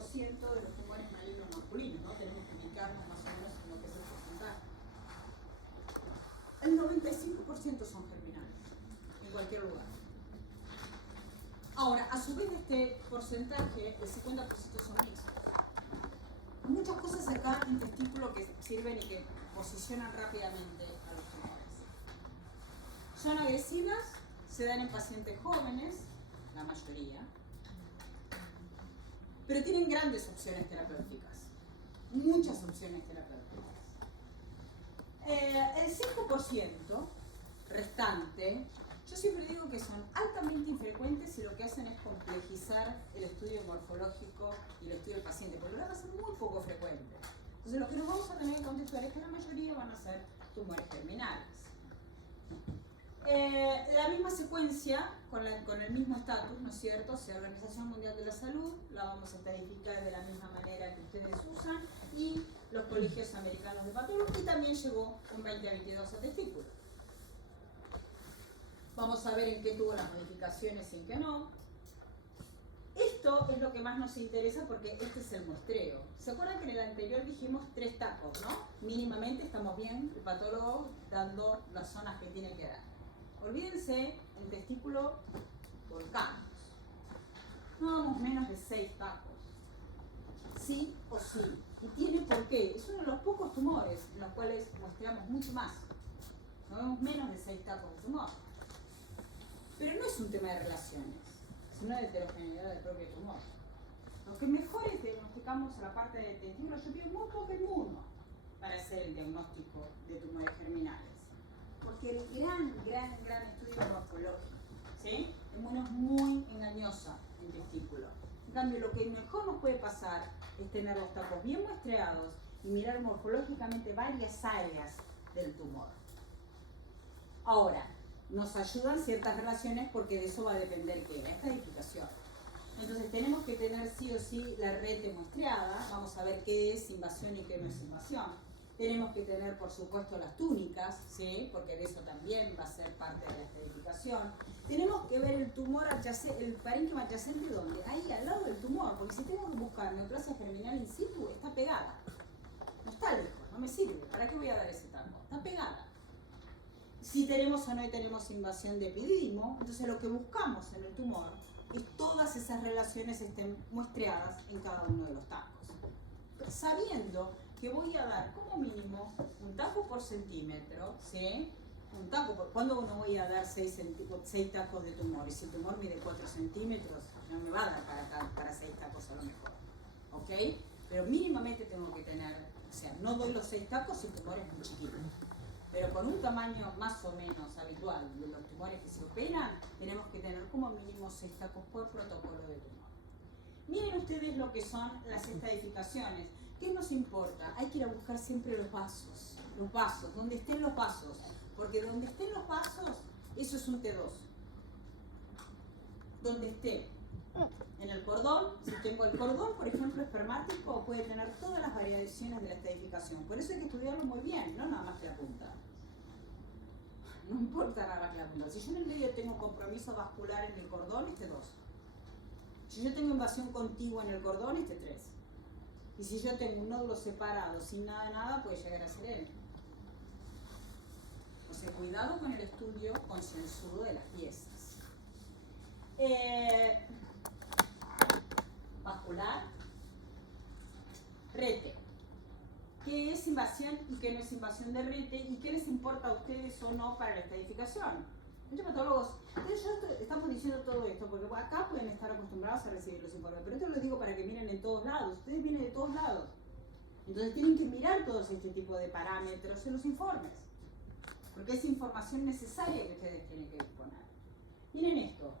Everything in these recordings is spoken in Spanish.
de los tumores malignos masculinos, ¿no? Tenemos que ubicarnos más o menos en lo que es el porcentaje. El 95% son germinales, en cualquier lugar. Ahora, a su vez de este porcentaje, el 50% son mixtos. Muchas cosas acá en testículo que sirven y que posicionan rápidamente a los tumores. Son agresivas, se dan en pacientes jóvenes, la mayoría, pero tienen grandes opciones terapéuticas, muchas opciones terapéuticas. El 5% restante, yo siempre digo que son altamente infrecuentes y lo que hacen es complejizar el estudio morfológico y el estudio del paciente, porque lo van a ser muy poco frecuente. Entonces lo que nos vamos a tener que contestar es que la mayoría van a ser tumores terminales. La misma secuencia, con el mismo estatus, ¿no es cierto? O sea, la Organización Mundial de la Salud, la vamos a estadificar de la misma manera que ustedes usan, y los colegios americanos de patólogos, y también llegó un 2022 a testículo. Vamos a ver en qué tuvo las modificaciones y en qué no. Esto es lo que más nos interesa porque este es el muestreo. ¿Se acuerdan que en el anterior dijimos 3 tacos, no? Mínimamente estamos bien, el patólogo dando las zonas que tiene que dar. Olvídense, el testículo volcamos. No damos menos de 6 tacos. Sí o sí. ¿Y tiene por qué? Es uno de los pocos tumores en los cuales muestreamos mucho más. No vemos menos de 6 tacos de tumor. Pero no es un tema de relaciones, sino de heterogeneidad del propio tumor. Lo que mejor es diagnosticamos la parte de testículo, yo pido muy poco inmuno para hacer el diagnóstico de tumores germinales. Porque el gran estudio morfológico, ¿sí? El inmuno es muy engañosa en testículo. En cambio, lo que mejor nos puede pasar es tener los tacos bien muestreados y mirar morfológicamente varias áreas del tumor. Ahora, nos ayudan ciertas relaciones porque de eso va a depender ¿qué? La estadificación. Entonces tenemos que tener sí o sí la rete muestreada, vamos a ver qué es invasión y qué no es invasión. Tenemos que tener, por supuesto, las túnicas, ¿sí? Porque de eso también va a ser parte de la estadificación. Tenemos que ver el tumor adyacente, el parénquima adyacente, ¿dónde? Ahí, al lado del tumor, porque si tengo que buscar neoplasia germinal in situ, está pegada. No está lejos, no me sirve. ¿Para qué voy a dar ese taco? Está pegada. Si tenemos o no tenemos invasión de epididimo, entonces lo que buscamos en el tumor es todas esas relaciones estén muestreadas en cada uno de los tacos. Sabiendo que voy a dar como mínimo un taco por centímetro, ¿sí? Un taco por... ¿Cuándo no voy a dar 6 tacos de tumor? Y si el tumor mide 4 centímetros, no me va a dar para 6 tacos a lo mejor. ¿Ok? Pero mínimamente tengo que tener, o sea, no doy los 6 tacos si el tumor es muy chiquito. Pero con un tamaño más o menos habitual de los tumores que se operan, tenemos que tener como mínimo 6 tacos por protocolo de tumor. Miren ustedes lo que son las estadificaciones. ¿Qué nos importa? Hay que ir a buscar siempre los vasos, donde estén los vasos. Porque donde estén los vasos, eso es un T2. Donde esté en el cordón, si tengo el cordón, por ejemplo, espermático, puede tener todas las variaciones de la estadificación. Por eso hay que estudiarlo muy bien, no nada más que la punta. No importa nada más que la punta. Si yo en el medio tengo compromiso vascular en el cordón, este 2. Si yo tengo invasión contigua en el cordón, este 3. Y si yo tengo un nódulo separado sin nada, puede llegar a ser N. O sea, cuidado con el estudio concienzudo de las piezas. Vascular, rete. ¿Qué es invasión y qué no es invasión de rete? ¿Y qué les importa a ustedes o no para la estadificación? Muchos patólogos, estamos diciendo todo esto porque acá pueden estar acostumbrados a recibir los informes, pero esto lo digo para que miren en todos lados. Ustedes vienen de todos lados. Entonces tienen que mirar todos este tipo de parámetros en los informes, porque es información necesaria que ustedes tienen que disponer. Miren esto.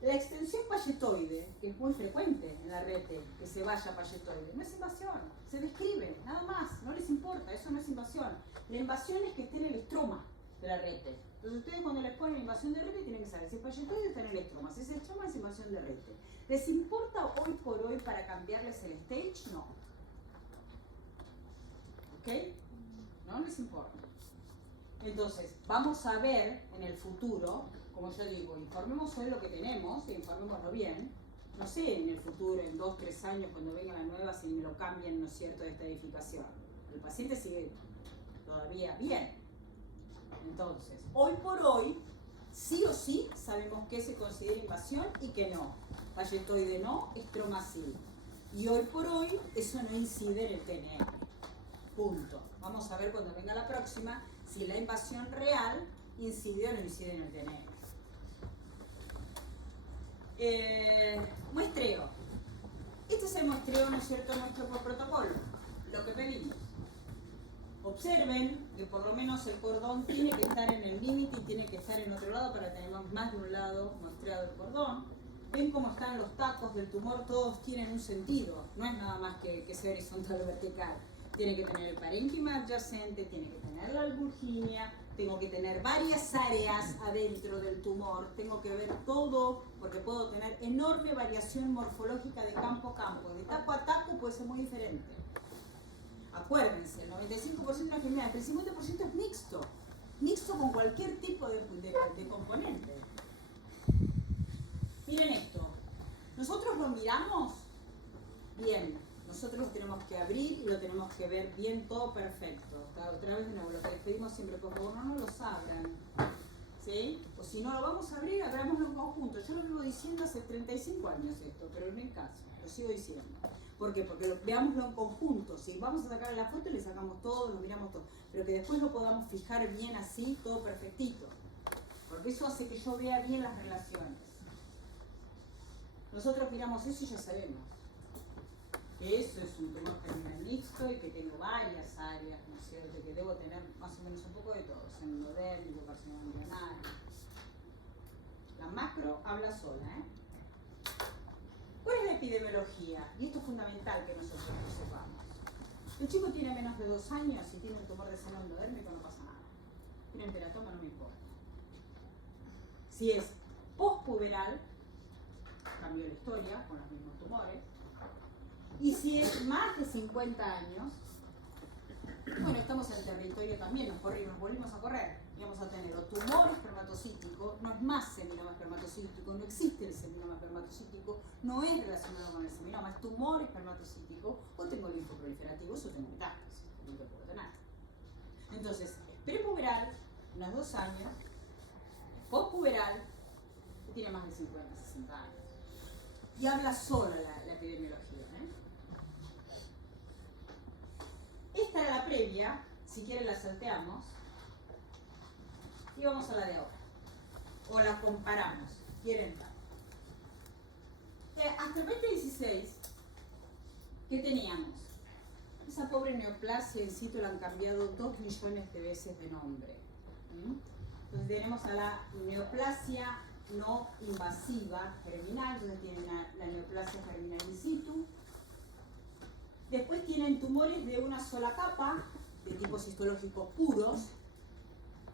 La extensión palletoide, que es muy frecuente en la rete, que se vaya palletoide, no es invasión, se describe, nada más, no les importa, eso no es invasión. La invasión es que esté en el estroma de la rete. Entonces ustedes cuando les ponen invasión de rete tienen que saber si es palletoide o está en el estroma. Si es estroma es invasión de rete. ¿Les importa hoy por hoy para cambiarles el stage? No. ¿Ok? No les importa. Entonces, vamos a ver en el futuro, como yo digo, informemos hoy lo que tenemos, e informémoslo bien, no sé, en el futuro, en 2, 3 años, cuando venga la nueva, si me lo cambian, ¿no es cierto?, de esta edificación. El paciente sigue todavía bien. Entonces, hoy por hoy, sí o sí, sabemos qué se considera invasión y qué no. Palletoide no, estroma sí. Y hoy por hoy, eso no incide en el TNM. Punto. Vamos a ver cuando venga la próxima si la invasión real incide o no incide en el TNM. Muestreo. Este es el muestreo, ¿no es cierto?, nuestro por protocolo. Lo que pedimos. Observen que por lo menos el cordón tiene que estar en el límite y tiene que estar en otro lado para tener más de un lado muestreado el cordón. Ven cómo están los tacos del tumor, todos tienen un sentido. No es nada más que sea horizontal o vertical. Tiene que tener el parénquima adyacente, tiene que tener la alburginia, tengo que tener varias áreas adentro del tumor, tengo que ver todo, porque puedo tener enorme variación morfológica de campo a campo. De taco a taco puede ser muy diferente. Acuérdense, el 95% es germinal, pero el 50% es mixto. Mixto con cualquier tipo de componente. Miren esto. Nosotros lo miramos bien. Nosotros lo tenemos que abrir y lo tenemos que ver bien, todo perfecto. Otra vez de nuevo, lo que les pedimos siempre, por favor, no los abran. ¿Sí? O si no lo vamos a abrir, abrámoslo en conjunto. Yo lo vivo diciendo hace 35 años esto, pero no es caso. Lo sigo diciendo. ¿Por qué? Porque veámoslo en conjunto. Si vamos a sacar la foto, le sacamos todo, lo miramos todo. Pero que después lo podamos fijar bien así, todo perfectito. Porque eso hace que yo vea bien las relaciones. Nosotros miramos eso y ya sabemos que eso es un tumor germinal mixto y que tengo varias áreas, ¿no es cierto? Que debo tener más o menos un poco de todo. Endodérmico, carcinoma embrionario. La macro habla sola, ¿eh? ¿Cuál es la epidemiología? Y esto es fundamental que nosotros lo sepamos. El chico tiene menos de 2 años y tiene un tumor de seno endodérmico, no pasa nada. Tiene un teratoma, no me importa. Si es postpuberal, cambió la historia con los mismos tumores. Y si es más de 50 años, bueno, estamos en el territorio también, nos volvimos a correr. Y vamos a tener o tumor espermatocítico, no es más seminoma espermatocítico, no existe el seminoma espermatocítico, no es relacionado con el seminoma, es tumor espermatocítico, o tengo linfoproliferativos o tengo metástasis, lo que puedo tener. Entonces, es prepuberal, unos 2 años, es postpuberal, y tiene más de 50, 60 años. Y habla sola la epidemiología. Esta era la previa, si quieren la salteamos, y vamos a la de ahora. O la comparamos, quieren tal. Hasta el 2016, ¿qué teníamos? Esa pobre neoplasia in situ la han cambiado 2 millones de veces de nombre. Entonces tenemos a la neoplasia no invasiva germinal, entonces tienen la neoplasia germinal in situ. Después tienen tumores de una sola capa, de tipos histológicos puros,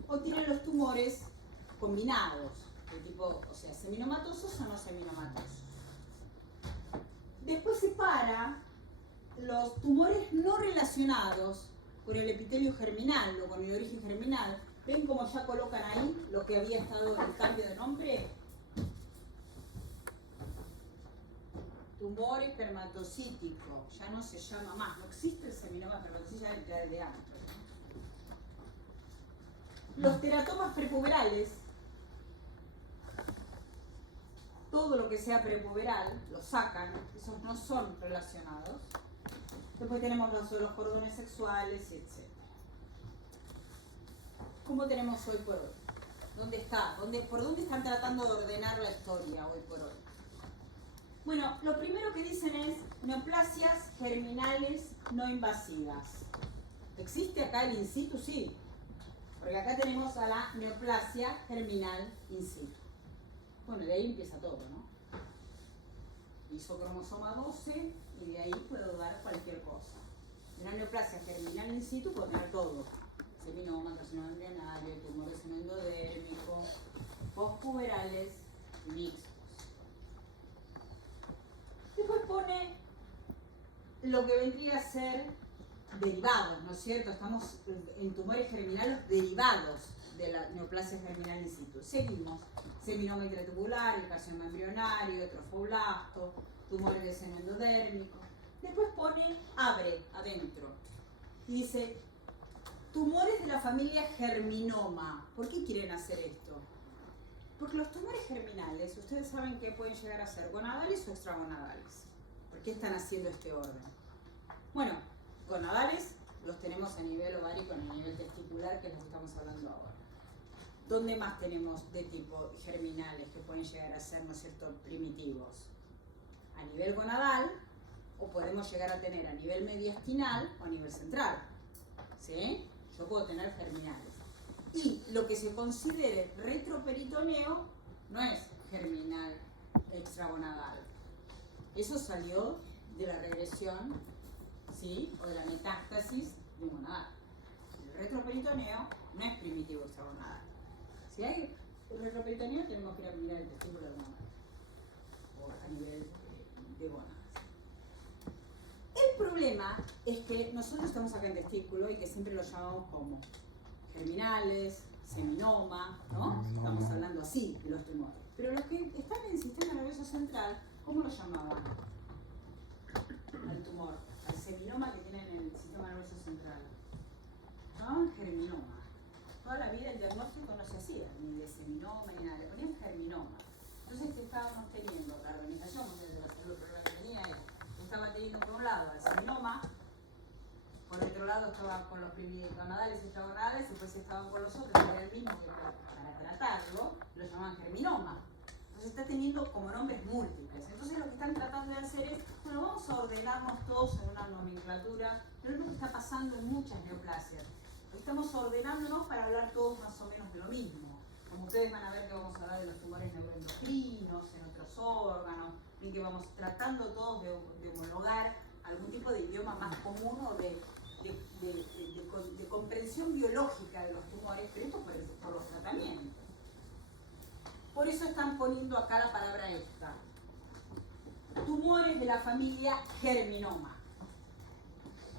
o tienen los tumores combinados, de tipo, o sea, seminomatosos o no seminomatosos. Después separa los tumores no relacionados con el epitelio germinal o con el origen germinal. ¿Ven cómo ya colocan ahí lo que había estado en el cambio de nombre? Tumor espermatocítico, ya no se llama más, no existe el seminoma espermatocítico ya desde antes. Los teratomas prepuberales, todo lo que sea prepuberal, lo sacan, esos no son relacionados. Después tenemos los cordones sexuales, etc. ¿Cómo tenemos hoy por hoy? ¿Dónde está? ¿Por dónde están tratando de ordenar la historia hoy por hoy? Bueno, lo primero que dicen es neoplasias germinales no invasivas. ¿Existe acá el in situ? Sí. Porque acá tenemos a la neoplasia germinal in situ. Bueno, de ahí empieza todo, ¿no? Isocromosoma 12 y de ahí puedo dar cualquier cosa. Una neoplasia germinal in situ puedo tener todo. Seminoma, carcinoma embrionario, tumores endodérmico, postpuberales, mixtos. Después pone lo que vendría a ser derivados, ¿no es cierto? Estamos en tumores germinales derivados de la neoplasia germinal in situ. Seguimos. Seminoma intratubular, el carcinoma embrionario, trofoblasto, tumores de seno endodérmico. Después pone, abre adentro y dice, tumores de la familia germinoma. ¿Por qué quieren hacer esto? Porque los tumores germinales, ustedes saben que pueden llegar a ser gonadales o extragonadales. ¿Por qué están haciendo este orden? Bueno, gonadales los tenemos a nivel ovárico, a nivel testicular, que es lo que estamos hablando ahora. ¿Dónde más tenemos de tipo germinales que pueden llegar a ser, ¿no es cierto?, primitivos? A nivel gonadal, o podemos llegar a tener a nivel mediastinal o a nivel central. ¿Sí? Yo puedo tener germinales. Y lo que se considere retroperitoneo no es germinal extragonadal. Eso salió de la regresión, ¿sí?, o de la metástasis de gonadal. El retroperitoneo no es primitivo extragonadal. Si hay retroperitoneo, tenemos que ir a mirar el testículo del gonadal, o a nivel de gónadas. El problema es que nosotros estamos acá en testículo y que siempre lo llamamos como germinales, seminoma, ¿no? Estamos hablando así de los tumores. Pero los que están en el sistema nervioso central, ¿cómo lo llamaban? Al tumor, al seminoma que tienen en el sistema nervioso central. Lo llamaban germinoma. Toda la vida el diagnóstico no se hacía, ni de seminoma ni nada, le ponían germinoma. Entonces, ¿qué estábamos teniendo? La organización mundial de la salud, el problema que tenía era, estaba teniendo por un lado al seminoma, por otro lado estaba con los gonadales y extragonadales, y después estaban con los otros, que era el mismo, que para tratarlo lo llamaban germinoma. Entonces está teniendo como nombres múltiples. Entonces lo que están tratando de hacer es, bueno, vamos a ordenarnos todos en una nomenclatura, pero es lo que está pasando en muchas neoplasias. Estamos ordenándonos para hablar todos más o menos de lo mismo. Como ustedes van a ver que vamos a hablar de los tumores neuroendocrinos, en otros órganos, y que vamos tratando todos de homologar algún tipo de idioma más común o de comprensión biológica de los tumores, pero esto por los tratamientos. Por eso están poniendo acá la palabra esta. Tumores de la familia germinoma.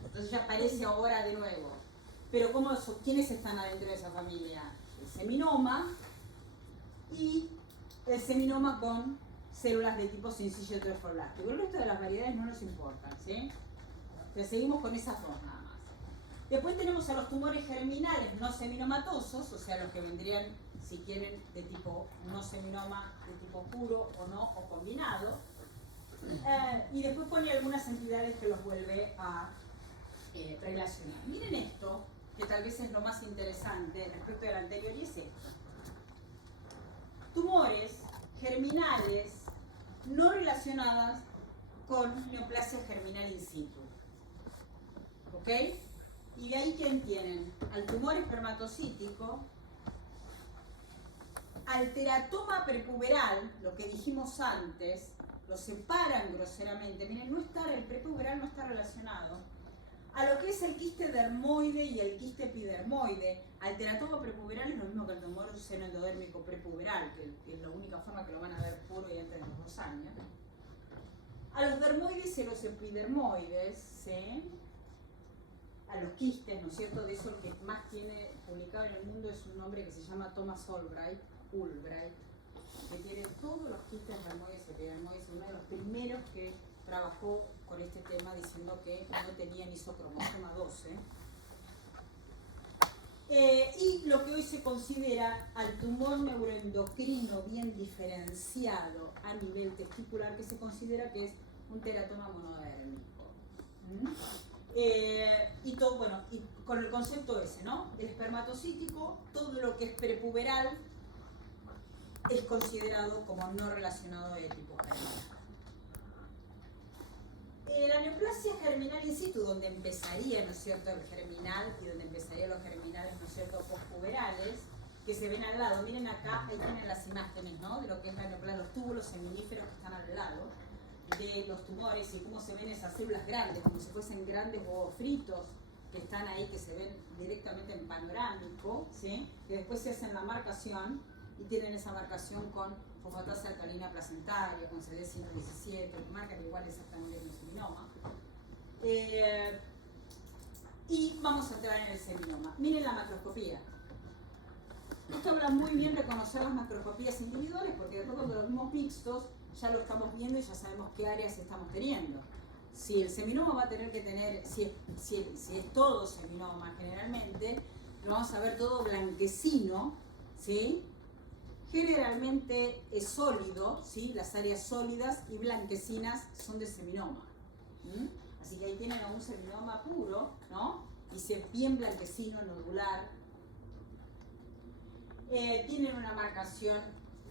Entonces ya aparece ahora de nuevo. Pero ¿quiénes están adentro de esa familia? El seminoma y el seminoma con células de tipo sencillo trofoblástico. El resto de las variedades no nos importan, ¿sí? Entonces seguimos con esas dos nada más. Después tenemos a los tumores germinales no seminomatosos, o sea, los que vendrían, si quieren, de tipo no seminoma, de tipo puro o no, o combinado. Y después pone algunas entidades que los vuelve a relacionar. Miren esto, que tal vez es lo más interesante respecto del anterior, y es esto. Tumores germinales no relacionadas con neoplasia germinal in situ. ¿Ok? Y de ahí, ¿quién tienen? Al tumor espermatocítico, al teratoma prepuberal, lo que dijimos antes, lo separan groseramente. Miren, el prepuberal no está relacionado a lo que es el quiste dermoide y el quiste epidermoide. Al teratoma prepuberal es lo mismo que el tumor seno endodérmico prepuberal, que es la única forma que lo van a ver puro y antes de los 2 años. A los dermoides y los epidermoides, ¿sí? A los quistes, ¿no es cierto? De eso el que más tiene publicado en el mundo es un hombre que se llama Thomas Ulbright, que tiene todos los quistes dermoides y epidermoides, uno de los primeros que trabajó con este tema diciendo que no tenían isocromosoma 12. Y lo que hoy se considera al tumor neuroendocrino bien diferenciado a nivel testicular, que se considera que es un teratoma monodérmico. Y todo, bueno, y con el concepto ese, ¿no? El espermatocítico, todo lo que es prepuberal es considerado como no relacionado de tipo germinal. La neoplasia germinal in situ, donde empezaría, ¿no es cierto?, el germinal, y donde empezarían los germinales, ¿no es cierto?, postpuberales, que se ven al lado. Miren acá, ahí tienen las imágenes, ¿no?, de lo que es la neoplasia, los túbulos seminíferos que están al lado de los tumores y cómo se ven esas células grandes, como si fuesen grandes huevos fritos que están ahí, que se ven directamente en panorámico, ¿sí?, que después se hacen la marcación y tienen esa marcación con fosfatasa alcalina placentaria, con CD117, que marcan igual exactamente el seminoma. Y vamos a entrar en el seminoma. Miren la macroscopía. Esto habla muy bien de reconocer las macroscopías individuales, porque después cuando los vemos mixtos ya lo estamos viendo y ya sabemos qué áreas estamos teniendo. Si el seminoma va a tener que tener, si es todo seminoma generalmente, lo vamos a ver todo blanquecino, ¿sí? Generalmente es sólido, ¿sí? Las áreas sólidas y blanquecinas son de seminoma. Así que ahí tienen un seminoma puro, ¿no? Y si es bien blanquecino, nodular. Tienen una marcación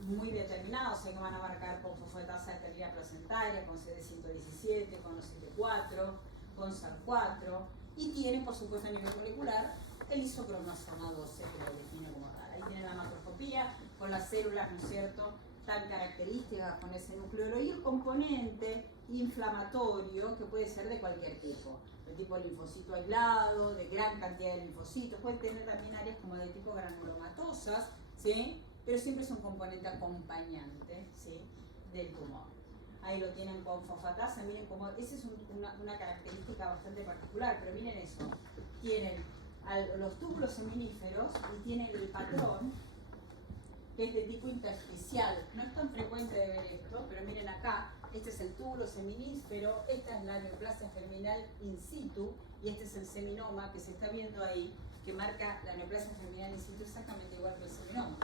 muy determinada, o sea que van a marcar con fosfatasa de termina placentaria, con CD117, con OCT4, con SAR4, y tienen, por supuesto, a nivel molecular, el isocromosoma 12, que lo define como tal. Ahí tienen la macroscopía con las células, ¿no es cierto?, tan características con ese núcleo, y el componente inflamatorio, que puede ser de cualquier tipo, de tipo linfocito aislado, de gran cantidad de linfocitos, puede tener también áreas como de tipo granulomatosas, ¿sí? Pero siempre es un componente acompañante, ¿sí?, del tumor. Ahí lo tienen con fosfatasa, miren cómo, esa es una característica bastante particular, pero miren eso, tienen los túbulos seminíferos y tienen el patrón, que es de tipo intersticial. No es tan frecuente de ver esto, pero miren acá, este es el túbulo seminífero, esta es la neoplasia germinal in situ, y este es el seminoma que se está viendo ahí, que marca la neoplasia germinal in situ exactamente igual que el seminoma.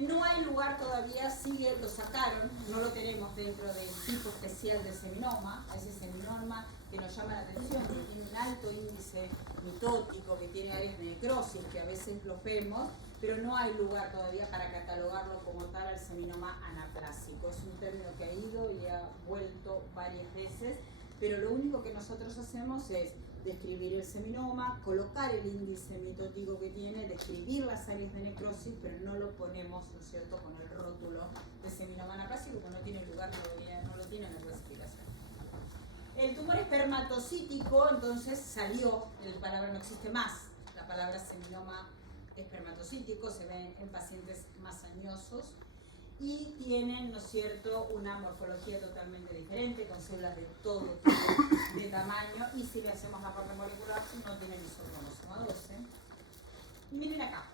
No hay lugar todavía, sí lo sacaron, no lo tenemos dentro del tipo especial de seminoma, ese seminoma que nos llama la atención, que tiene un alto índice mitótico, que tiene áreas de necrosis, que a veces los vemos, pero no hay lugar todavía para catalogarlo como tal al seminoma anaplásico. Es un término que ha ido y ha vuelto varias veces, pero lo único que nosotros hacemos es describir el seminoma, colocar el índice mitótico que tiene, describir las áreas de necrosis, pero no lo ponemos, ¿no es cierto?, con el rótulo de seminoma anaplásico, porque no tiene lugar todavía, no lo tiene en la clasificación. El tumor espermatocítico, entonces salió, la palabra no existe más, la palabra seminoma espermatocítico, se ve en pacientes más añosos, y tienen, ¿no es cierto?, una morfología totalmente diferente, con células de todo tipo de tamaño, y si le hacemos la parte molecular, no tienen isocromosoma 12. Y miren acá,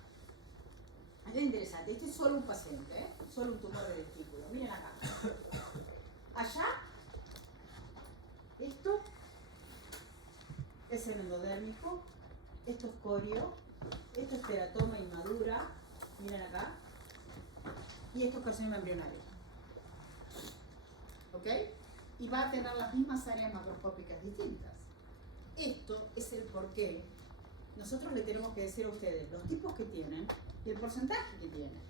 es interesante, este es solo un paciente, solo un tumor de testículo. Miren acá, allá, esto es el endodérmico, esto es corio, esto es teratoma inmadura, miren acá, y esto es carcinoma embrionario. ¿Ok? Y va a tener las mismas áreas macroscópicas distintas. Esto es el porqué nosotros le tenemos que decir a ustedes los tipos que tienen y el porcentaje que tienen.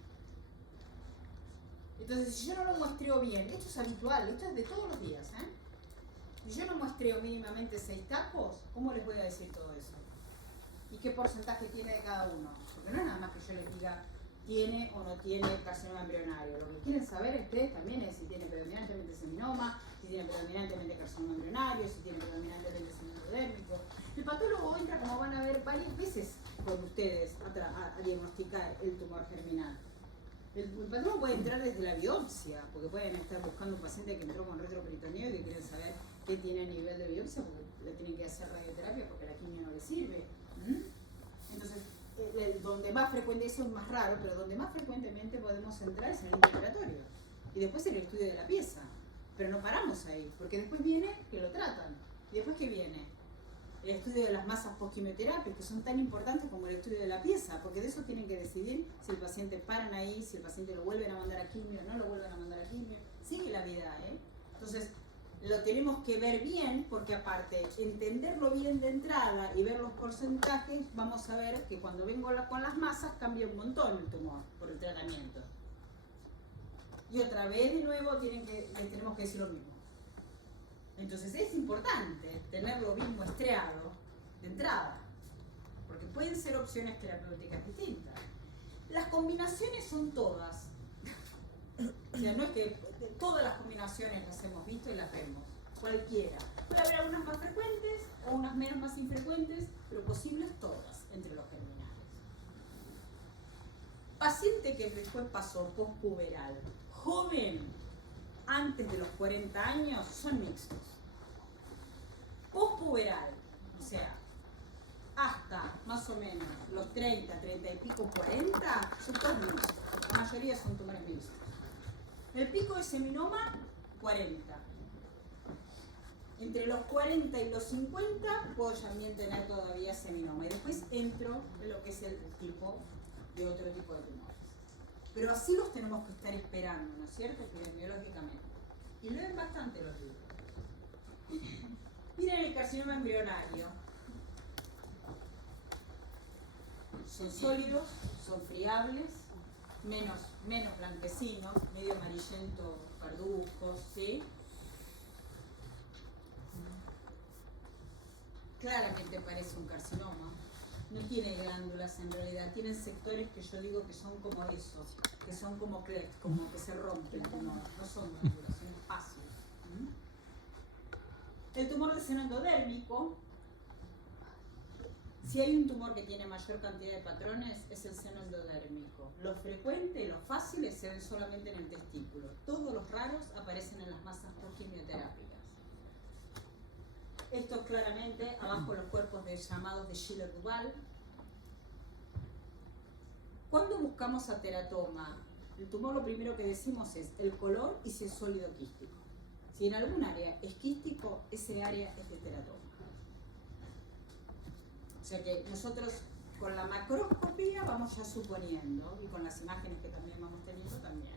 Entonces, si yo no lo muestreo bien, esto es habitual, esto es de todos los días, si yo no muestreo mínimamente 6 tapos, ¿cómo les voy a decir todo eso? ¿Y qué porcentaje tiene de cada uno? Porque no es nada más que yo les diga tiene o no tiene carcinoma embrionario. Lo que quieren saber ustedes también es si tiene predominantemente seminoma, si tiene predominantemente carcinoma embrionario, si tiene predominantemente endodérmico. El patólogo entra, como van a ver, varias veces con ustedes a diagnosticar el tumor germinal. El patólogo puede entrar desde la biopsia, porque pueden estar buscando un paciente que entró con retroperitoneo y que quieren saber qué tiene a nivel de biopsia, porque le tienen que hacer radioterapia porque la quimio no le sirve. Entonces, donde más frecuente, eso es más raro, pero donde más frecuentemente podemos entrar es en el intraoperatorio. Y después en el estudio de la pieza. Pero no paramos ahí, porque después viene que lo tratan. ¿Y después qué viene? El estudio de las masas post-quimioterapia, que son tan importantes como el estudio de la pieza, porque de eso tienen que decidir si el paciente paran ahí, si el paciente lo vuelven a mandar a quimio, no lo vuelven a mandar a quimio. Sigue la vida, Entonces, lo tenemos que ver bien, porque aparte, entenderlo bien de entrada y ver los porcentajes, vamos a ver que cuando vengo con las masas cambia un montón el tumor por el tratamiento. Y otra vez de nuevo les tenemos que decir lo mismo. Entonces es importante tenerlo bien muestreado de entrada, porque pueden ser opciones terapéuticas distintas. Las combinaciones son todas. O sea, no es que todas las combinaciones las hemos visto y las vemos, cualquiera. Puede haber algunas más frecuentes o unas menos más infrecuentes, pero posibles todas entre los germinales. Paciente que después pasó postpuberal, joven, antes de los 40 años, son mixtos. Postpuberal, o sea, hasta más o menos, los 30, 30 y pico, 40, son todos mixtos. La mayoría son tumores mixtos. El pico de seminoma, 40. Entre los 40 y los 50 puedo también tener todavía seminoma. Y después entro en lo que es el tipo de otro tipo de tumores. Pero así los tenemos que estar esperando, ¿no es cierto? Epidemiológicamente. Y leen bastante los libros. Miren el carcinoma embrionario. Son sólidos, son friables, menos blanquecinos, medio amarillento, parduzcos, ¿sí? Claramente parece un carcinoma. No tiene glándulas en realidad, tienen sectores que yo digo que son como esos, que son como que se rompen, no son glándulas, son espacios. El tumor de seno endodérmico, si hay un tumor que tiene mayor cantidad de patrones, es el seno endodérmico. Los frecuentes, los fáciles, se ven solamente en el testículo. Todos los raros aparecen en las masas post-quimioterapias. Esto claramente, abajo los cuerpos llamados de Schiller-Duval. Cuando buscamos a teratoma, el tumor lo primero que decimos es el color y si es sólido quístico. Si en algún área es quístico, ese área es de teratoma. O sea que nosotros con la macroscopía vamos ya suponiendo, y con las imágenes que también vamos teniendo también.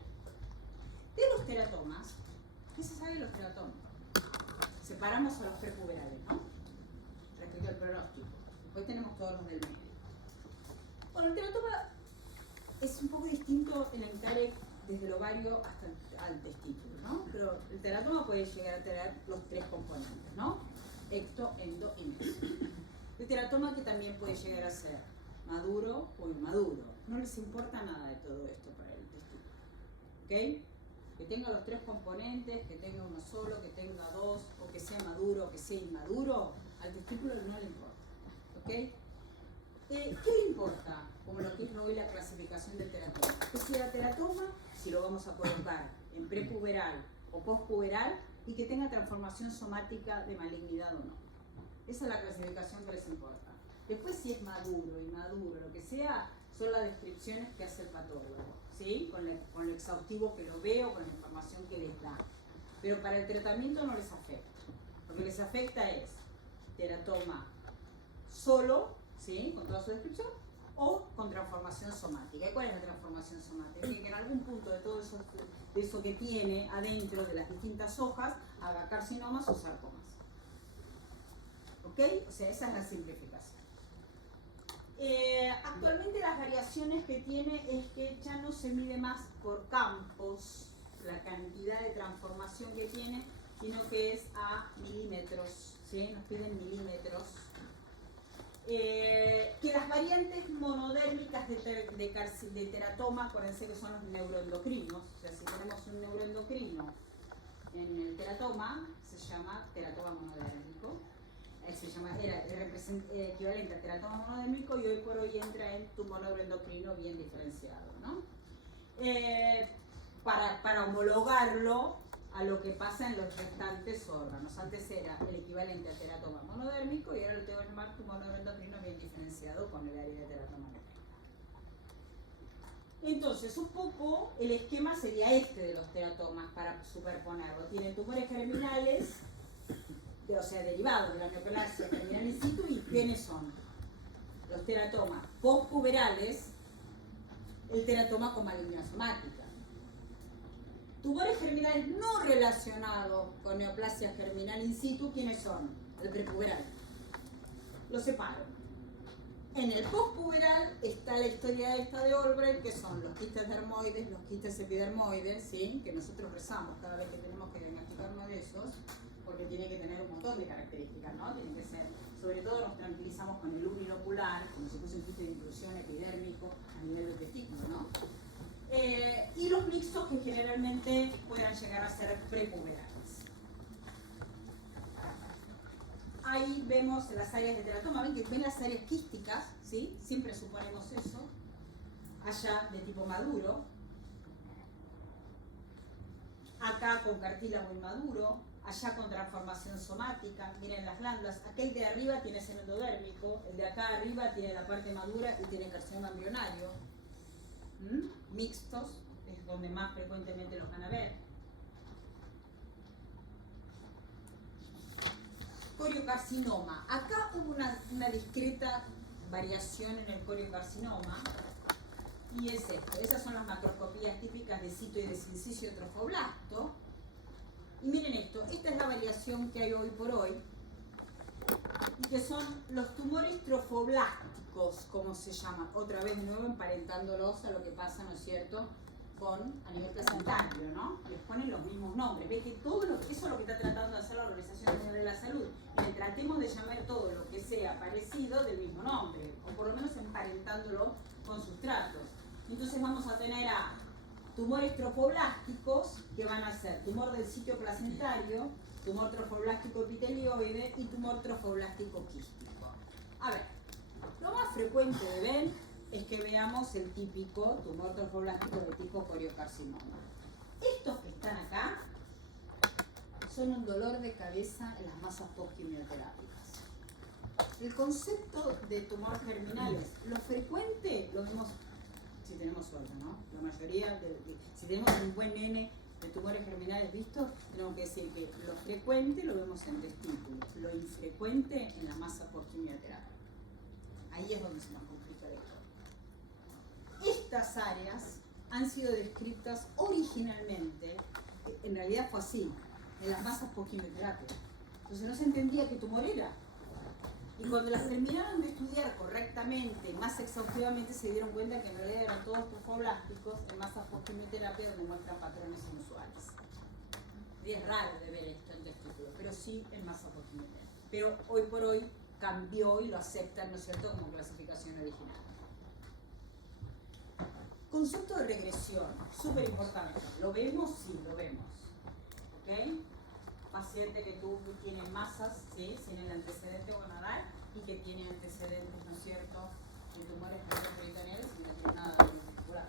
De los teratomas, ¿qué se sabe de los teratomas? Separamos a los prepuberales, ¿no? Respecto al pronóstico. Después tenemos todos los del medio. Bueno, el teratoma es un poco distinto el encare desde el ovario hasta al testículo, ¿no? Pero el teratoma puede llegar a tener los tres componentes, ¿no? Ecto, endo y meso. El teratoma que también puede llegar a ser maduro o inmaduro. No les importa nada de todo esto para el testículo. ¿Ok? Que tenga los tres componentes, que tenga uno solo, que tenga dos, o que sea maduro o que sea inmaduro, al testículo no le importa. ¿Ok? ¿Qué le importa? Como lo que es hoy la clasificación del teratoma. Que sea teratoma, si lo vamos a colocar en prepuberal o postpuberal, y que tenga transformación somática de malignidad o no. Esa es la clasificación que les importa. Después, si es maduro, inmaduro, lo que sea, son las descripciones que hace el patólogo, ¿sí? Con lo exhaustivo que lo veo, con la información que les da. Pero para el tratamiento no les afecta. Lo que les afecta es teratoma solo, ¿sí? Con toda su descripción, o con transformación somática. ¿Y cuál es la transformación somática? Que en algún punto de todo eso, de eso que tiene adentro de las distintas hojas, haga carcinomas o sarcomas. ¿Ok? O sea, esa es la simplificación. Actualmente las variaciones que tiene es que ya no se mide más por campos la cantidad de transformación que tiene, sino que es a milímetros, ¿sí? Nos piden milímetros. Que las variantes monodérmicas de teratoma, acuérdense que son los neuroendocrinos, o sea, si tenemos un neuroendocrino en el teratoma, se llama teratoma monodérmico. Era equivalente a teratoma monodérmico y hoy por hoy entra en tumor neuroendocrino bien diferenciado, ¿no? Para homologarlo a lo que pasa en los restantes órganos. Antes era el equivalente a teratoma monodérmico y ahora lo tengo que llamar tumor neuroendocrino bien diferenciado con el área de teratoma monodérmico. Entonces, un poco el esquema sería este de los teratomas para superponerlo. Tienen tumores germinales, o sea, derivados de la neoplasia germinal in situ. ¿Y quiénes son? Los teratomas postpuberales, el teratoma con malignidad somática. Tumores germinales no relacionados con neoplasia germinal in situ, ¿quiénes son? El prepuberal. Los separo. En el postpuberal está la historia esta de Albright, que son los quistes dermoides, los quistes epidermoides, ¿sí? Que nosotros rezamos cada vez que tenemos que diagnosticar uno de esos, porque tiene que tener un montón de características, ¿no? Tiene que ser, sobre todo nos tranquilizamos con el unilocular, como si fuese un quiste de inclusión epidérmico a nivel del testículo, ¿no? Y los mixtos que generalmente puedan llegar a ser prepuberales. Ahí vemos las áreas de teratoma, ven las áreas quísticas, ¿sí? Siempre suponemos eso, allá de tipo maduro, acá con cartílago inmaduro, allá con transformación somática, miren las glándulas, aquel de arriba tiene seno endodérmico, el de acá arriba tiene la parte madura y tiene carcinoma embrionario. Mixtos es donde más frecuentemente los van a ver. Coriocarcinoma. Acá hubo una discreta variación en el coriocarcinoma y es esto. Esas son las macroscopías típicas de cito y de sincicio trofoblasto. Y miren esto, esta es la variación que hay hoy por hoy y que son los tumores trofoblásticos, como se llaman. Otra vez de nuevo emparentándolos a lo que pasa, ¿no es cierto?, a nivel placentario, ¿no? Les ponen los mismos nombres. Ve que todo eso es lo que está tratando de hacer la Organización Mundial de la Salud. Que tratemos de llamar todo lo que sea parecido del mismo nombre, o por lo menos emparentándolo con sustratos. Entonces vamos a tener a tumores trofoblásticos, que van a ser tumor del sitio placentario, tumor trofoblástico epitelioide y tumor trofoblástico quístico. A ver, lo más frecuente de ver es que veamos el típico tumor trofoblástico de tipo coriocarcinoma. Estos que están acá son un dolor de cabeza en las masas postquimioterápicas. El concepto de tumor germinal es, lo frecuente lo vemos si tenemos suerte, ¿no? La mayoría, si tenemos un buen N de tumores germinales vistos, tenemos que decir que lo frecuente lo vemos en testículo, lo infrecuente en la masa postquimioterápica. Ahí es donde se nos complica la historia. Estas áreas han sido descritas originalmente, en realidad fue así, en las masas postquimioterápicas. Entonces no se entendía qué tumor era. Y cuando las terminaron de estudiar correctamente, más exhaustivamente, se dieron cuenta que en realidad eran todos trofoblásticos en masas postquimioterapia donde muestran patrones inusuales. Y es raro de ver esto en testículos, pero sí en masas postquimioterapia. Pero hoy por hoy cambió y lo aceptan, ¿no es cierto?, como clasificación original. Concepto de regresión, súper importante. ¿Lo vemos? Sí, lo vemos. ¿Ok? Paciente que tiene masas, ¿sí?, sin el antecedente gonadal y que tiene antecedentes, ¿no es cierto?, de tumores peritoneales y no tiene nada de testicular.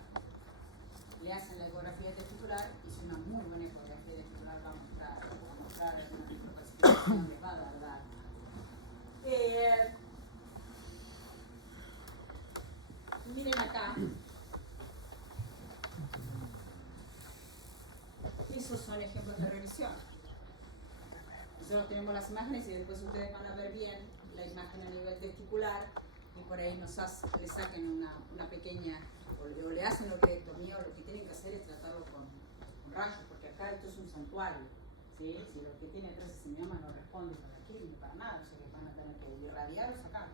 Le hacen la ecografía testicular, hizo una muy buena ecografía testicular, va a mostrar alguna microclasificación, les va a dar. Miren acá. Esos son ejemplos de regresión. Nosotros tenemos las imágenes y después ustedes van a ver bien la imagen a nivel testicular y por ahí le saquen una pequeña, o le hacen loquectomía, o lo que tienen que hacer es tratarlo con rayos, porque acá esto es un santuario, ¿sí? Si lo que tiene atrás ese mioma no responde para qué ni para nada, o sea que van a tener que irradiar o sacar.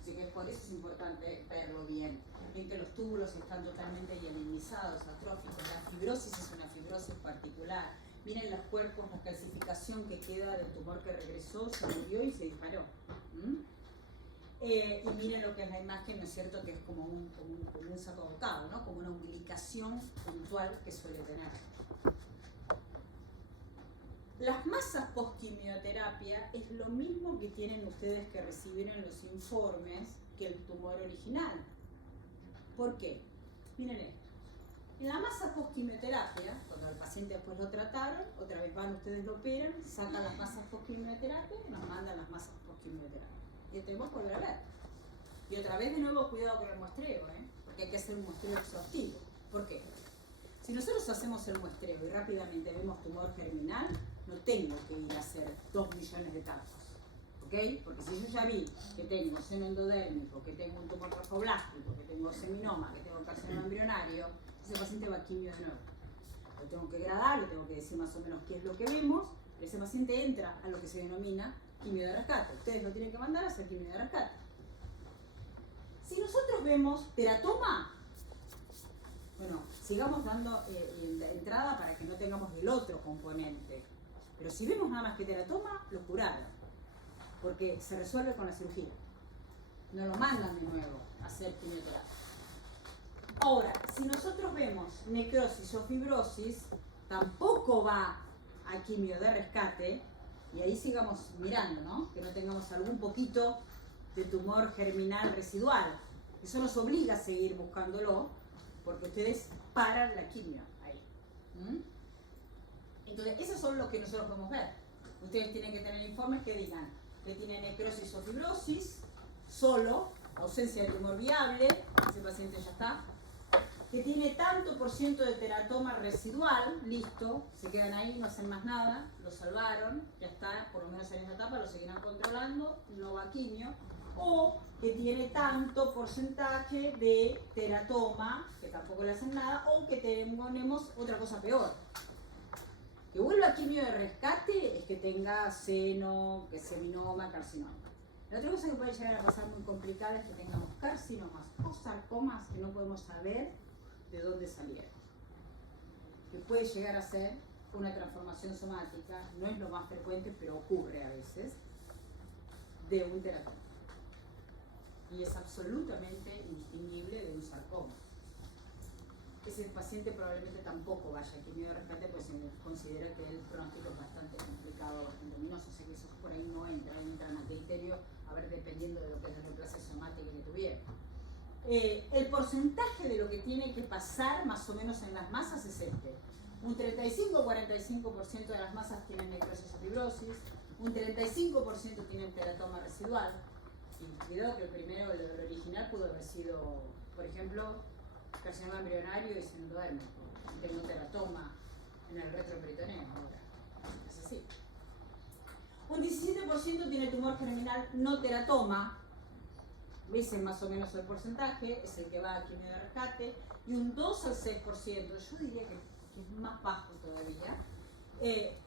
Así que por eso es importante verlo bien. Ven que los túbulos están totalmente hialinizados, atróficos. La fibrosis es una fibrosis particular. Miren los cuerpos, la calcificación que queda del tumor que regresó, se movió y se disparó. Y miren lo que es la imagen, ¿no es cierto?, que es como un saco abocado, ¿no?, como una umbilicación puntual que suele tener. Las masas postquimioterapia es lo mismo que tienen ustedes que recibir en los informes que el tumor original. ¿Por qué? Miren esto. En la masa postquimioterapia, cuando al paciente después lo trataron, otra vez van, ustedes lo operan, sacan las masas postquimioterapia y nos mandan las masas postquimioterapia. Y tenemos que volver a ver. Y otra vez de nuevo cuidado con el muestreo, porque hay que hacer un muestreo exhaustivo. ¿Por qué? Si nosotros hacemos el muestreo y rápidamente vemos tumor germinal, no tengo que ir a hacer 2 millones de tacos, ¿ok? Porque si yo ya vi que tengo seno endodérmico, que tengo un tumor trofoblástico, que tengo seminoma, que tengo carcinoma embrionario, ese paciente va a quimio de nuevo. Lo tengo que gradar, le tengo que decir más o menos qué es lo que vemos, pero ese paciente entra a lo que se denomina quimio de rescate. Ustedes lo tienen que mandar a hacer quimio de rescate. Si nosotros vemos teratoma, bueno, sigamos dando entrada para que no tengamos el otro componente. Pero si vemos nada más que teratoma, lo curaron, porque se resuelve con la cirugía. No lo mandan de nuevo a hacer quimioterapia. Ahora, si nosotros vemos necrosis o fibrosis, tampoco va a quimio de rescate, y ahí sigamos mirando, ¿no?, que no tengamos algún poquito de tumor germinal residual. Eso nos obliga a seguir buscándolo, porque ustedes paran la quimio ahí. Entonces, esos son los que nosotros podemos ver. Ustedes tienen que tener informes que digan que tiene necrosis o fibrosis, solo, ausencia de tumor viable, ese paciente ya está, que tiene tanto por ciento de teratoma residual, listo, se quedan ahí, no hacen más nada, lo salvaron, ya está, por lo menos en esta etapa lo seguirán controlando, no va a quimio, o que tiene tanto porcentaje de teratoma, que tampoco le hacen nada, o que tenemos otra cosa peor. Que vuelva a quimio de rescate es que tenga seno, que seminoma, carcinoma. La otra cosa que puede llegar a pasar muy complicada es que tengamos carcinomas o sarcomas que no podemos saber de dónde salieron. Que puede llegar a ser una transformación somática, no es lo más frecuente, pero ocurre a veces, de un teratoma. Y es absolutamente indistinguible de un sarcoma. Ese paciente probablemente tampoco vaya a quimio de rescate, pues se considera que el pronóstico es bastante complicado, bastante luminoso, así que eso por ahí no entran al criterio, a ver, dependiendo de lo que es la neoplasia somática que tuvieron. El porcentaje de lo que tiene que pasar más o menos en las masas es este. Un 35-45% de las masas tienen necrosis o fibrosis, un 35% tienen teratoma residual, y cuidado que el primero, el original, pudo haber sido, por ejemplo, carcinoma embrionario y senodermo, y tengo teratoma en el retroperitoneo ahora. Es así. Un 17% tiene tumor germinal no teratoma, ese es más o menos el porcentaje, es el que va a quimio de rescate, y un 2 al 6%, yo diría que es más bajo todavía,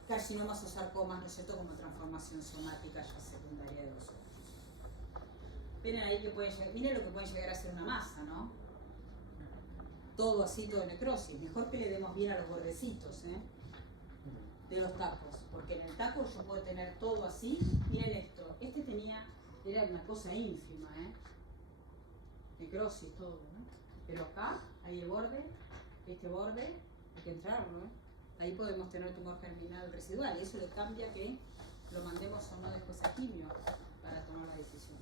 carcinomas o sarcomas, ¿no es cierto?, como transformación somática ya secundaria de los ojos. Miren ahí que puede llegar, miren lo que puede llegar a ser una masa, ¿no? Todo así, todo necrosis. Mejor que le demos bien a los bordecitos, de los tacos, porque en el taco yo puedo tener todo así. Miren esto, era una cosa ínfima, necrosis, todo, ¿no? Pero acá, ahí el borde, este borde, hay que entrarlo, ahí podemos tener tumor germinal residual, y eso le cambia que lo mandemos o no después a quimio para tomar la decisión.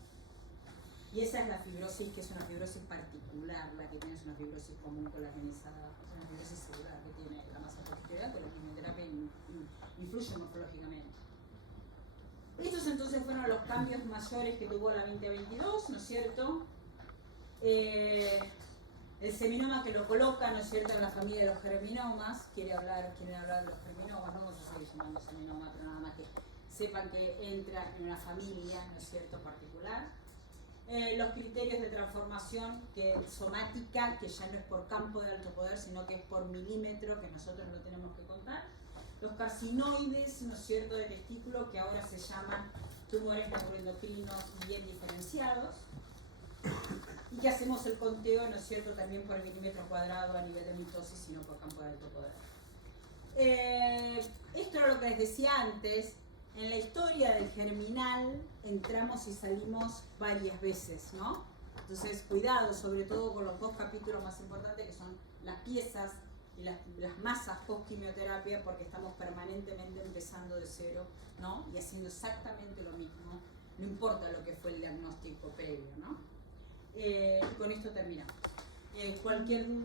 Y esa es la fibrosis, que es una fibrosis particular, la que tiene es una fibrosis común colagenizada, es una fibrosis celular que tiene la masa posterior, pero la quimioterapia influye morfológicamente. Estos entonces fueron los cambios mayores que tuvo la 2022, ¿no es cierto? El seminoma que lo coloca, ¿no es cierto?, en la familia de los germinomas. Quieren hablar de los germinomas, no vamos a seguir llamando seminoma, pero nada más que sepan que entra en una familia, ¿no es cierto?, particular. Los criterios de transformación somática, que ya no es por campo de alto poder, sino que es por milímetro, que nosotros no tenemos que contar. Los carcinoides, ¿no es cierto?, de testículo, que ahora se llaman tumores neuroendocrinos bien diferenciados. Y que hacemos el conteo, ¿no es cierto?, también por milímetro cuadrado a nivel de mitosis y no por campo de alto poder. Esto era lo que les decía antes. En la historia del germinal entramos y salimos varias veces, ¿no? Entonces, cuidado, sobre todo con los dos capítulos más importantes, que son las piezas y las masas post-quimioterapia, porque estamos permanentemente empezando de cero, ¿no? Y haciendo exactamente lo mismo, no importa lo que fue el diagnóstico previo, ¿no? Y con esto terminamos. Cualquier duda.